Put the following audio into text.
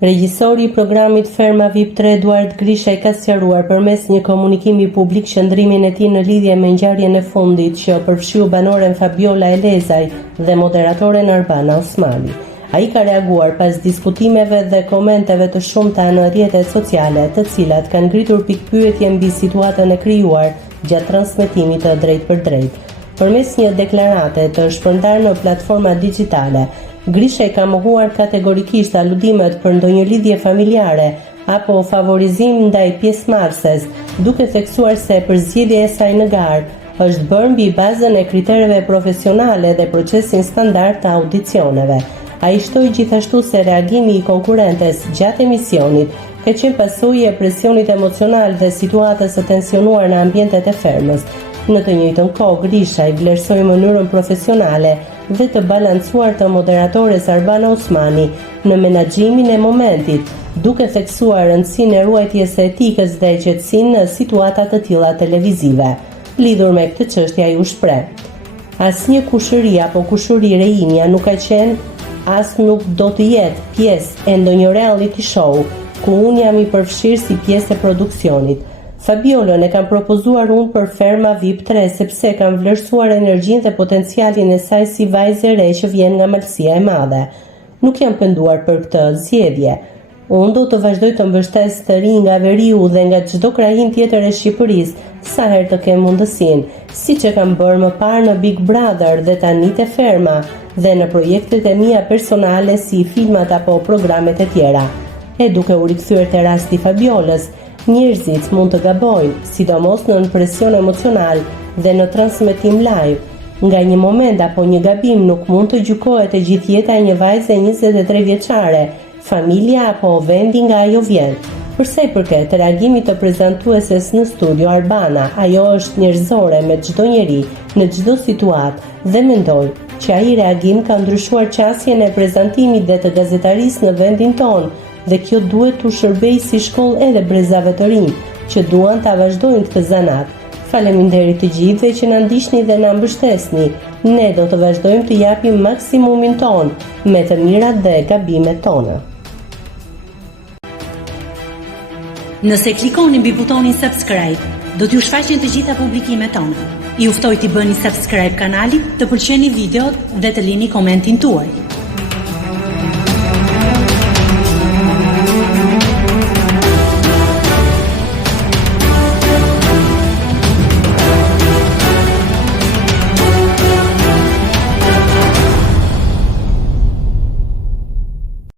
Regjisori i programit Ferma VIP 3 Eduard Grisha ka sqaruar përmes një komunikimi publik qëndrimin e tij në lidhje me ngjarjen e fundit që përfshiu banoren Fabiola Elezaj dhe moderatoren Arbana Osmani. Ai ka reaguar pas diskutimeve dhe komenteve të shumta në rrjetet sociale, të cilat kanë ngritur pikpyetje mbi situatën e krijuar gjatë transmetimit të drejt për drejt. Përmes një deklarate të shpërndarë në platforma digjitale, Grisha ka mohuar kategorikisht aludimet për ndonjë lidhje familjare apo favorizim ndaj pjesëmarrëses, duke theksuar se përzgjedhja e saj në garë është bërë mbi bazën e kritereve profesionale dhe procesin standard të audicioneve. Ai shtoi gjithashtu se reagimi i konkurrentes gjatë emisionit ka qenë pasojë e presionit emocional dhe situatës së tensionuar në ambientet e fermës. Në të njëjtën kohë, Grisha i vlerësoi mënyrën profesionale dhe të balancuar të moderatores Arbana Osmani në menaxhimin e momentit, duke theksuar rëndësinë e ruajtjes së etikës dhe qetësinë në situata të tilla televizive. Lidhur me këtë çështje ai u shpreh: "Asnjë kushëri apo kushëri reinja nuk ka qenë as nuk do të jetë pjesë e ndonjë reality show ku unë jam i përfshirë si pjesë e produksionit. Fabiolën e kam propozuar unë për Ferma VIP 3 sepse kam vlerësuar energjinë dhe potencialin e saj si vajzë e re që vjen nga malësia e madhe. Nuk jam penduar për këtë zgjedhje. Unë do të vazhdoj të mbështes të rinj nga veriu dhe nga çdo krahim tjetër e Shqipërisë, sa herë të kem mundësinë, siç e kam bërë më parë në Big Brother dhe tani te Ferma dhe në projektet e mia personale si filmat apo programet e tjera." E duke u rikthyer te rasti Fabiolës, njerëzit mund të gabojnë, sidomos në presion emocional dhe në transmetim live. Nga një moment apo një gabim nuk mund të gjykohet e gjithë jeta e një vajze 23 vjeçare, familja apo vendi nga ajo vjen. Përsa i përket reagimit të prezantueses në studio Arbana, ajo është njerëzore me çdo njeri, në çdo situatë dhe mendoj që ai reagim ka ndryshuar qasjen e prezantimit dhe të gazetarisë në vendin tonë, dhe kjo duhet të shërbej si shkollë edhe brezave të rinj që duan ta vazhdojnë këtë zanat. Faleminderit të gjithëve që na ndiqni dhe na mbështesni. Ne do të vazhdojmë të japim maksimumin ton me të mirat dhe gabimet tona. Nëse klikoni mbi butonin subscribe, do t'ju shfaqen të gjitha publikimet tona. Ju ftoj t'i bëni subscribe kanalit, të pëlqeni videot dhe të lini komentin tuaj.